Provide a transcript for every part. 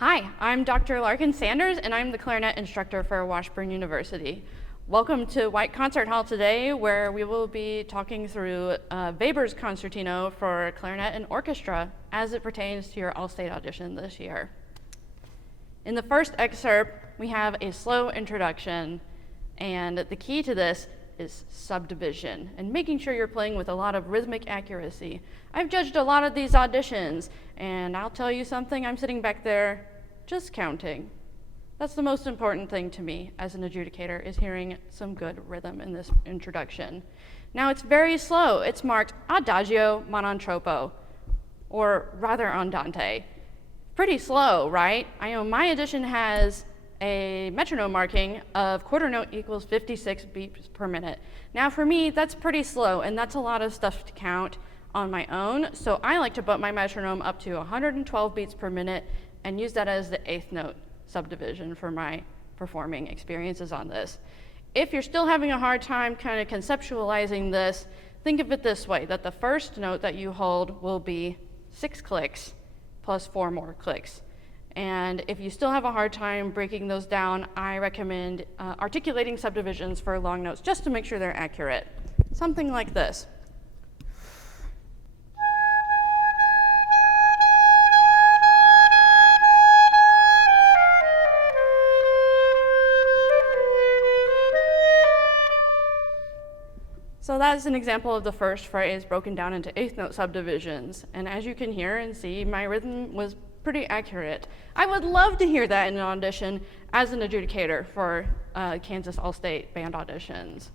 Hi, I'm Dr. Larkin Sanders, and I'm the clarinet instructor for Washburn University. Welcome to White Concert Hall today, where we will be talking through Weber's Concertino for clarinet and orchestra as it pertains to your all-state audition this year. In the first excerpt, we have a slow introduction, and the key to this is subdivision and making sure you're playing with a lot of rhythmic accuracy. I've judged a lot of these auditions, and I'll tell you something, I'm sitting back there just counting. That's the most important thing to me as an adjudicator, is hearing some good rhythm in this introduction. Now it's very slow. It's marked adagio ma non troppo, or rather andante. Pretty slow, right? I know my edition has a metronome marking of quarter note equals 56 beats per minute. Now for me, that's pretty slow, and that's a lot of stuff to count on my own, so I like to put my metronome up to 112 beats per minute and use that as the eighth note subdivision for my performing experiences on this. If you're still having a hard time kind of conceptualizing this, think of it this way, that the first note that you hold will be 6 clicks plus 4 more clicks. And if you still have a hard time breaking those down, I recommend articulating subdivisions for long notes just to make sure they're accurate. Something like this. So that is an example of the first phrase broken down into eighth note subdivisions. And as you can hear and see, my rhythm was pretty accurate. I would love to hear that in an audition as an adjudicator for Kansas All-State band auditions.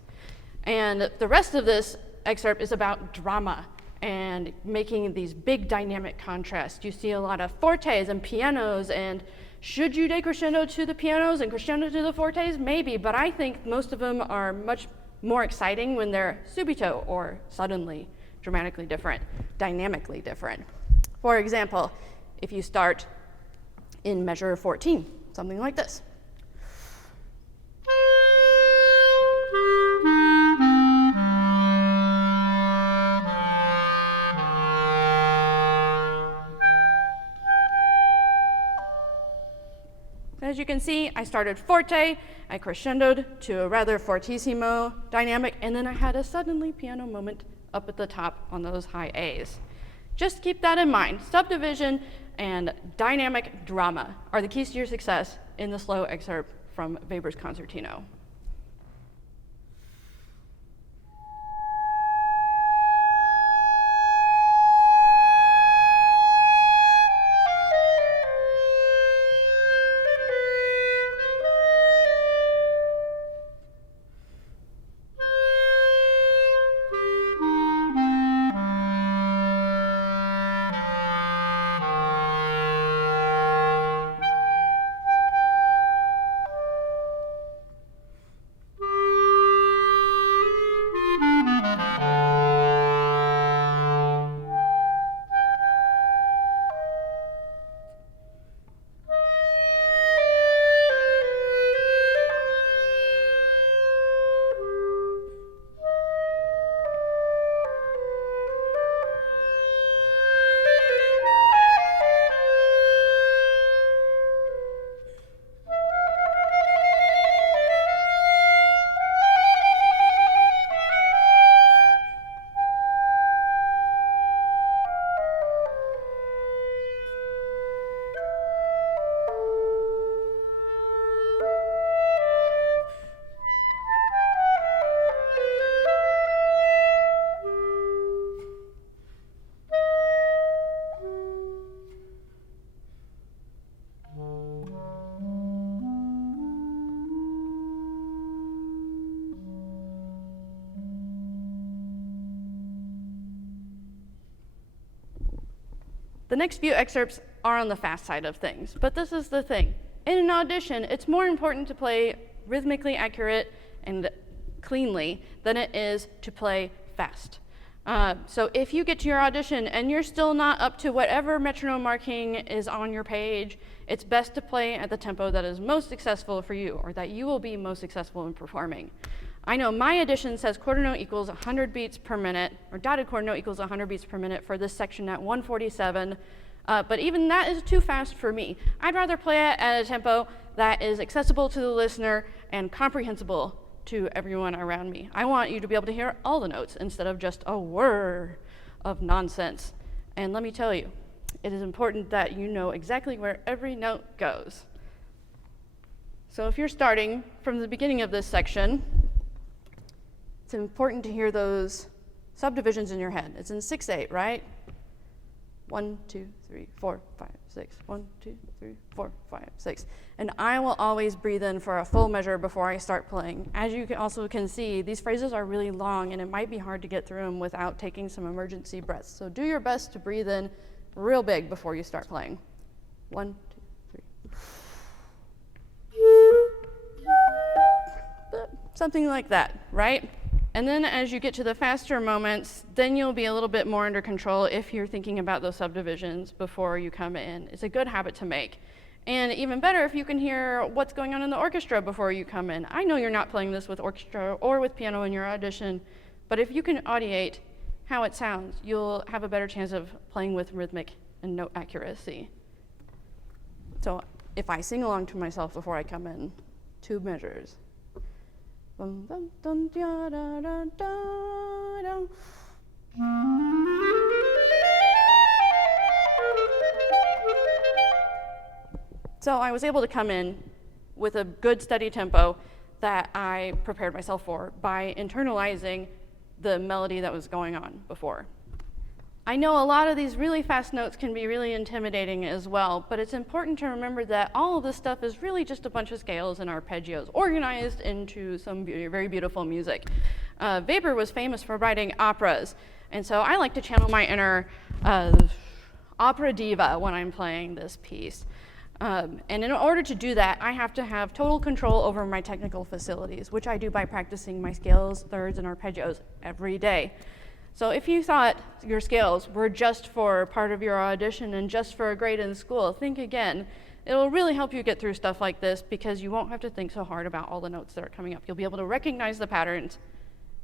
And the rest of this excerpt is about drama and making these big dynamic contrasts. You see a lot of fortes and pianos, and should you decrescendo to the pianos and crescendo to the fortes? Maybe, but I think most of them are much more exciting when they're subito, or suddenly, dramatically different, dynamically different. For example, if you start in measure 14, something like this. As you can see, I started forte, I crescendoed to a rather fortissimo dynamic, and then I had a suddenly piano moment up at the top on those high A's. Just keep that in mind. Subdivision and dynamic drama are the keys to your success in the slow excerpt from Weber's Concertino. The next few excerpts are on the fast side of things, but this is the thing. In an audition, it's more important to play rhythmically accurate and cleanly than it is to play fast. So if you get to your audition and you're still not up to whatever metronome marking is on your page, it's best to play at the tempo that is most successful for you, or that you will be most successful in performing. I know my edition says quarter note equals 100 beats per minute, or dotted quarter note equals 100 beats per minute for this section at 147. But even that is too fast for me. I'd rather play it at a tempo that is accessible to the listener and comprehensible to everyone around me. I want you to be able to hear all the notes instead of just a whir of nonsense. And let me tell you, it is important that you know exactly where every note goes. So if you're starting from the beginning of this section, it's important to hear those subdivisions in your head. It's in 6/8, right? 1, 2, 3, 4, 5, 6. 1, 2, 3, 4, 5, 6. And I will always breathe in for a full measure before I start playing. As you also can see, these phrases are really long, and it might be hard to get through them without taking some emergency breaths. So do your best to breathe in real big before you start playing. 1, 2, 3. Something like that, right? And then as you get to the faster moments, then you'll be a little bit more under control if you're thinking about those subdivisions before you come in. It's a good habit to make. And even better if you can hear what's going on in the orchestra before you come in. I know you're not playing this with orchestra or with piano in your audition, but if you can audiate how it sounds, you'll have a better chance of playing with rhythmic and note accuracy. So if I sing along to myself before I come in, 2 measures. Bum, bum, dum, da, da, da, da, da. So I was able to come in with a good steady tempo that I prepared myself for by internalizing the melody that was going on before. I know a lot of these really fast notes can be really intimidating as well, but it's important to remember that all of this stuff is really just a bunch of scales and arpeggios organized into some very beautiful music. Weber was famous for writing operas, and so I like to channel my inner opera diva when I'm playing this piece. And in order to do that, I have to have total control over my technical facilities, which I do by practicing my scales, thirds, and arpeggios every day. So if you thought your scales were just for part of your audition and just for a grade in school, think again. It will really help you get through stuff like this because you won't have to think so hard about all the notes that are coming up. You'll be able to recognize the patterns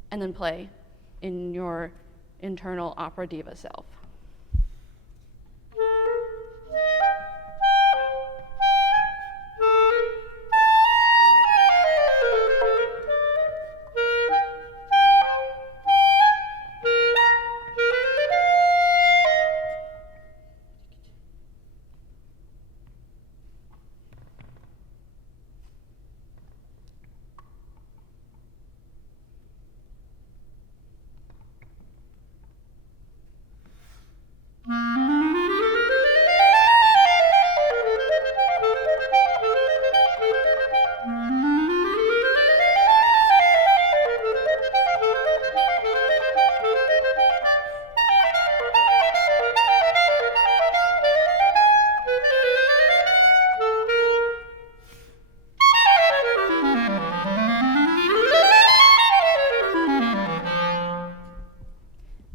and then play in your internal opera diva self.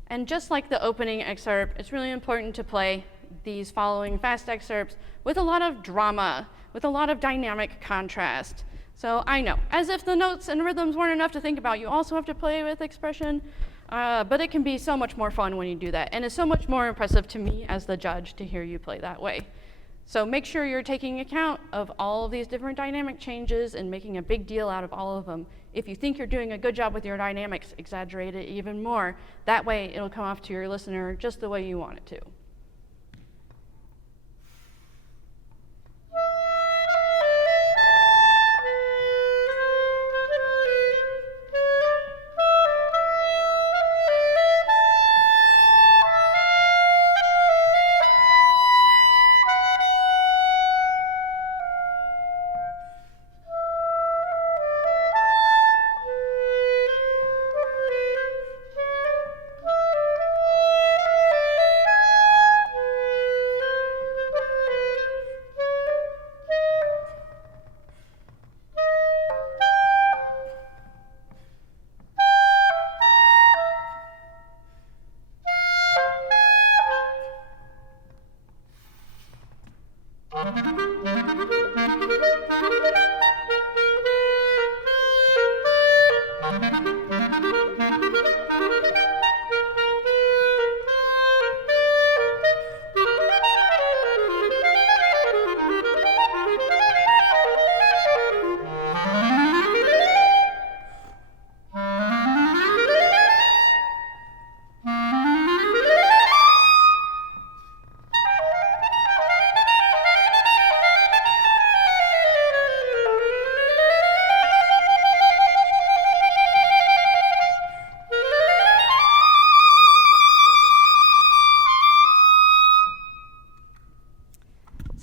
And just like the opening excerpt, it's really important to play these following fast excerpts with a lot of drama, with a lot of dynamic contrast. So I know, as if the notes and rhythms weren't enough to think about, you also have to play with expression, but it can be so much more fun when you do that, and it's so much more impressive to me as the judge to hear you play that way. So make sure you're taking account of all of these different dynamic changes and making a big deal out of all of them. If you think you're doing a good job with your dynamics, exaggerate it even more. That way it'll come off to your listener just the way you want it to.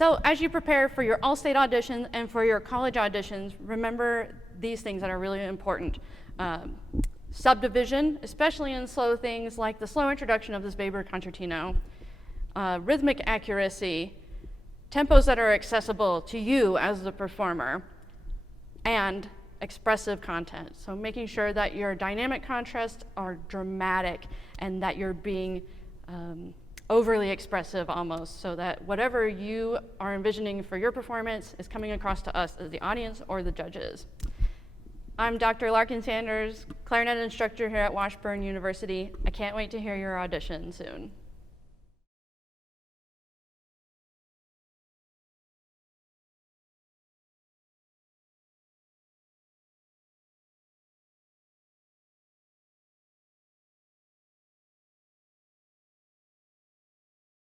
So as you prepare for your all-state auditions and for your college auditions, remember these things that are really important. Subdivision, especially in slow things like the slow introduction of this Weber concertino, rhythmic accuracy, tempos that are accessible to you as the performer, and expressive content. So making sure that your dynamic contrasts are dramatic and that you're being overly expressive almost, so that whatever you are envisioning for your performance is coming across to us as the audience or the judges. I'm Dr. Larkin Sanders, clarinet instructor here at Washburn University. I can't wait to hear your audition soon.